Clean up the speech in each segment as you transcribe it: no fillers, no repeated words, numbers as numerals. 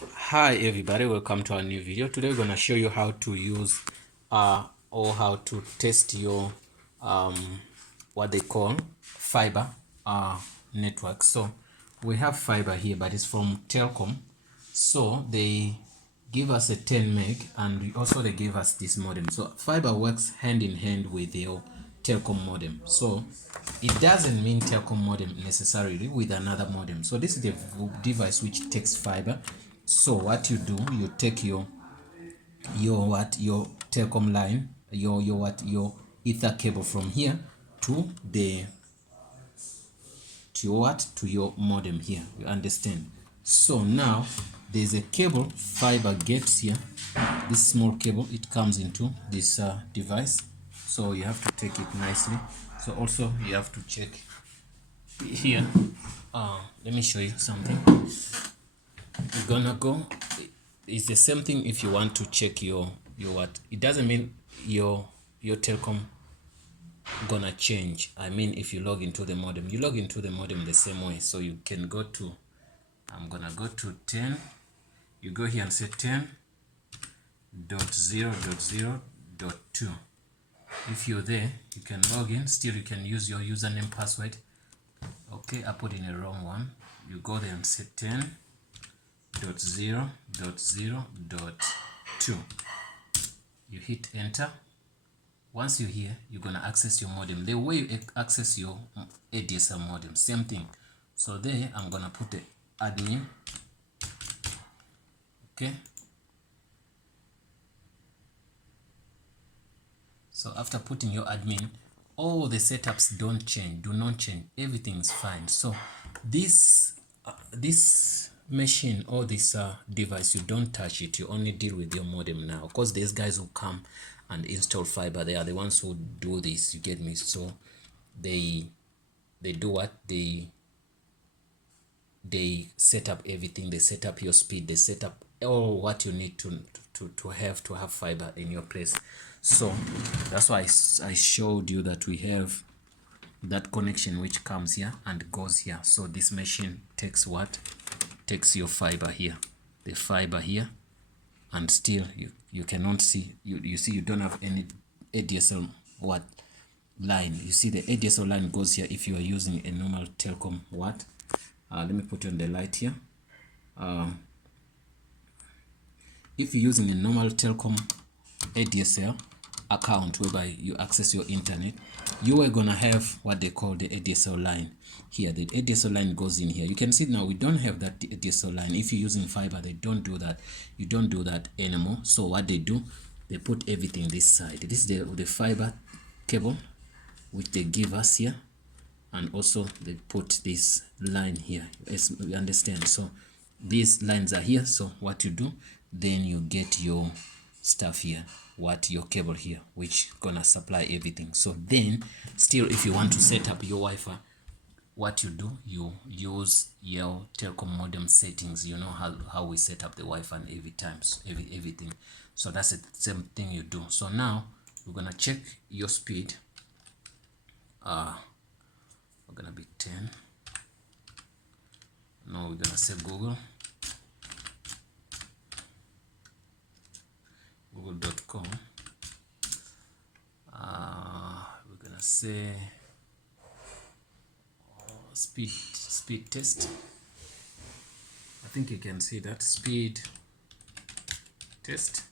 Hi everybody, welcome to our new video. Today we're going to show you how to use or how to test your what they call fiber network. So we have fiber here, but it's from Telkom. So they give us a 10 meg, and they give us this modem. So fiber works hand in hand with your Telkom modem. So it doesn't mean Telkom modem necessarily with another modem. So this is the device which takes fiber. So what you do, you take your Telkom line, your ether cable from here to the to your modem here. You understand? So now there's a cable, fiber gets here. This small cable, it comes into this device. So you have to take it nicely. So also you have to check here. Let me show you something. You're gonna go. It's the same thing if you want to check your what. It doesn't mean your Telkom gonna change. I mean, if you log into the modem, you log into the modem the same way. So you can go to, I'm gonna go to 10. You go here and say 10.0.0.2. If you're there, you can log in. Still, you can use your username password. Okay, I put in a wrong one. You go there and say 10.0.0.2. You hit enter. Once you're here, you're gonna access your modem. The way you access your ADSL modem, same thing. So there, I'm gonna put the admin. Okay. So after putting your admin, all the setups don't change, do not change. Everything is fine. So this machine or this device, you don't touch it. You only deal with your modem now. Of course, there's guys who come and install fiber. They are the ones who do this. You get me? So they do what they set up everything. They set up your speed. They set up all what you need to have fiber in your place. So that's why I showed you that we have that connection which comes here and goes here. So this machine takes your fiber here, the fiber here, and still you cannot see, you see you don't have any ADSL line. You see the ADSL line goes here if you are using a normal Telkom let me put on the light here. If you're using a normal Telkom ADSL account whereby you access your internet, you are gonna have what they call the ADSL line here. The ADSL line goes in here. You can see now we don't have that ADSL line. If you're using fiber, they don't do that. You don't do that anymore. So what they do, they put everything this side. This is the fiber cable which they give us here, and also they put this line here, as we understand. So these lines are here. So what you do, then you get your stuff here, your cable here, which gonna supply everything. So then still, if you want to set up your Wi-Fi, what you do, you use your Telkom modem settings. You know how we set up the Wi-Fi and everything. So that's the same thing you do. So now we're gonna check your speed. We're gonna be 10. Now we're gonna say google.com. We're gonna say speed test. I think you can see that speed test.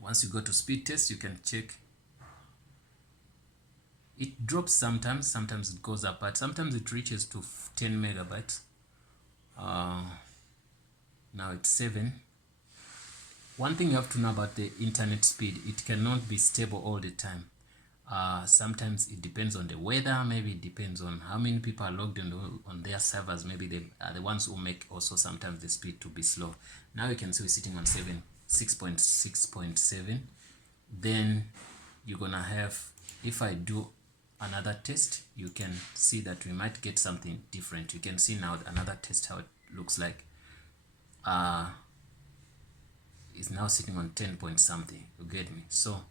Once you go to speed test, you can check. It drops sometimes it goes up, but sometimes it reaches to 10 megabytes. Now it's 7. One thing you have to know about the internet speed, it cannot be stable all the time. Sometimes it depends on the weather, maybe it depends on how many people are logged in on their servers. Maybe they are the ones who make also sometimes the speed to be slow. Now you can see we're sitting on 6.7. Then you're gonna have, if I do another test, you can see that we might get something different. You can see now another test how it looks like. Is now sitting on 10 point something. You get me? So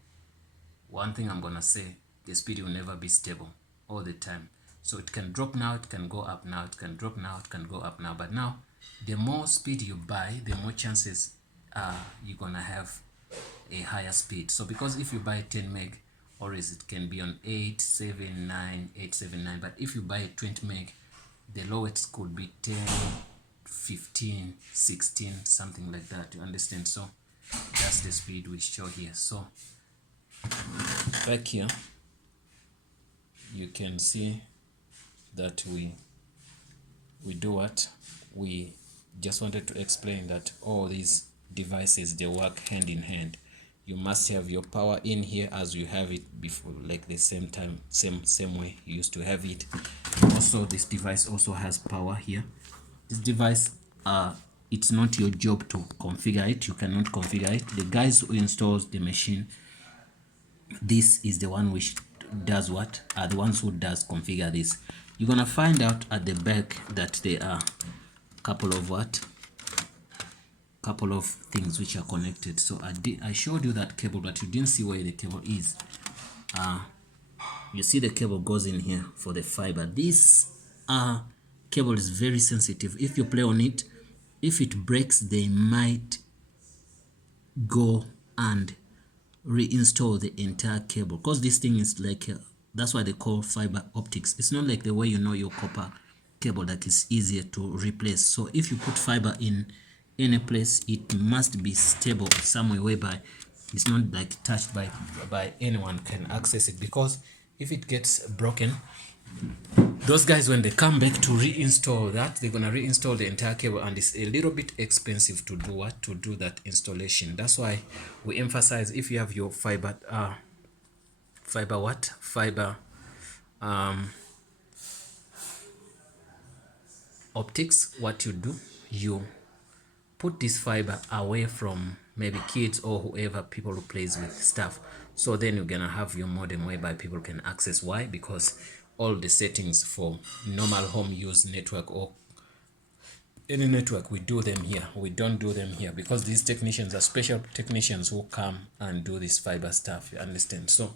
one thing I'm gonna say, the speed will never be stable all the time. So it can drop now, it can go up now, it can drop now, it can go up now. But now, the more speed you buy, the more chances you're gonna have a higher speed. So because if you buy 10 meg, always it can be on 879, but if you buy 20 meg, the lowest could be 10, 15, 16, something like that. You understand? So that's the speed we show here. So back here, you can see that we do what? We just wanted to explain that all these devices, they work hand in hand. You must have your power in here as you have it before, like the same way you used to have it. Also, this device also has power here. This device, it's not your job to configure it. You cannot configure it. The guys who installs the machine, this is the one which does what? Are the ones who does configure this. You're gonna find out at the back that there are couple of things which are connected. So I showed you that cable, but you didn't see where the cable is. You see the cable goes in here for the fiber. This cable is very sensitive. If you play on it, if it breaks, they might go and reinstall the entire cable, because this thing is like that's why they call fiber optics. It's not like the way you know your copper cable that is easier to replace. So if you put fiber in any place, it must be stable somewhere whereby it's not like touched by anyone can access it, because if it gets broken, those guys, when they come back to reinstall that, they're gonna reinstall the entire cable, and it's a little bit expensive to do what? To do that installation. That's why we emphasize, if you have your fiber optics, what you do, you put this fiber away from maybe kids or whoever, people who plays with stuff. So then you're gonna have your modem whereby people can access. Why? Because all the settings for normal home use network or any network, we do them here. We don't do them here because these technicians are special technicians who come and do this fiber stuff. You understand? So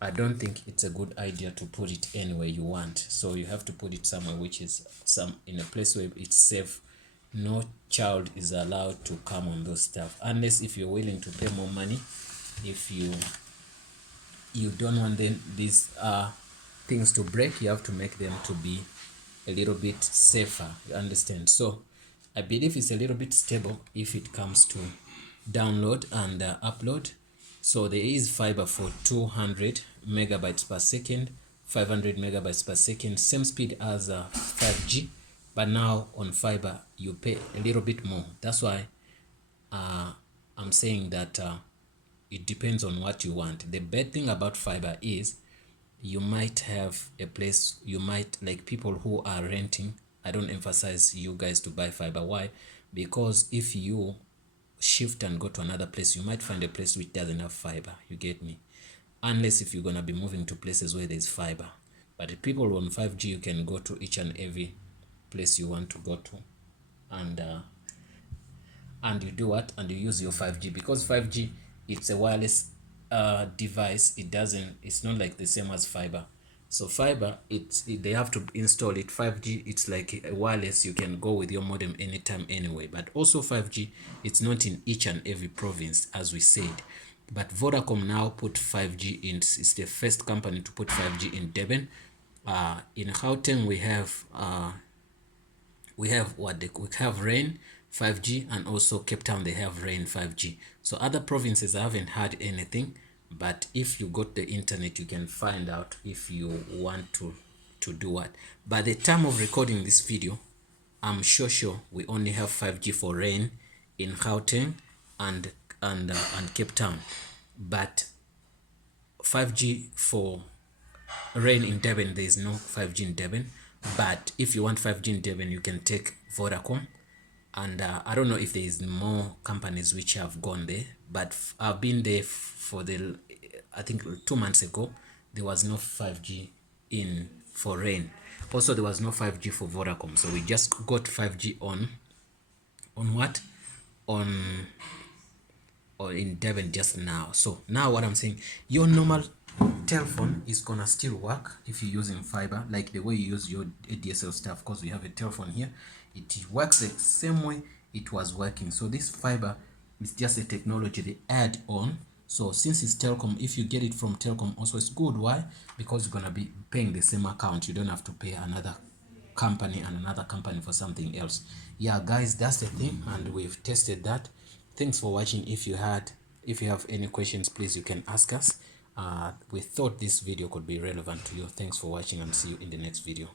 I don't think it's a good idea to put it anywhere you want. So you have to put it somewhere which is in a place where it's safe. No child is allowed to come on those stuff, unless if you're willing to pay more money. If you don't want these things to break, you have to make them to be a little bit safer. You understand? So I believe it's a little bit stable if it comes to download and upload. So there is fiber for 200 megabytes per second, 500 megabytes per second, same speed as 5G. But now on fiber, you pay a little bit more. That's why I'm saying that it depends on what you want. The bad thing about fiber is you might have a place, you might, like people who are renting, I don't emphasize you guys to buy fiber. Why? Because if you shift and go to another place, you might find a place which doesn't have fiber. You get me? Unless if you're going to be moving to places where there's fiber. But if people on 5G, you can go to each and every place you want to go to, and you do what? And you use your 5G, because 5G, it's a wireless device. It's not like the same as fiber. So fiber, they have to install it. 5G, it's like a wireless, you can go with your modem anytime, anyway. But also 5G, it's not in each and every province, as we said. But Vodacom now put 5G in. It's the first company to put 5G in Durban. In Gauteng, we have Rain 5G, and also Cape Town, they have Rain 5G. So other provinces haven't had anything, but if you got the internet, you can find out if you want to do what. By the time of recording this video, I'm sure we only have 5G for Rain in Gauteng and Cape Town, but 5G for Rain in Durban, there is no 5G in Durban. But if you want 5G in Durban, you can take Vodacom. And I don't know if there is more companies which have gone there, but I've been there for I think 2 months ago, there was no 5G for Rain. Also, there was no 5G for Vodacom. So we just got 5G on what? Or in Durban just now. So now what I'm saying, your normal telephone is gonna still work if you're using fiber, like the way you use your ADSL stuff. Because we have a telephone here, it works the same way it was working. So this fiber is just a technology they add on. So since it's Telkom, if you get it from Telkom also, it's good. Why? Because you're gonna be paying the same account. You don't have to pay another company and another company for something else. Yeah guys, that's the thing, and we've tested that. Thanks for watching. If you have any questions, please you can ask us. We thought this video could be relevant to you. Thanks for watching, and see you in the next video.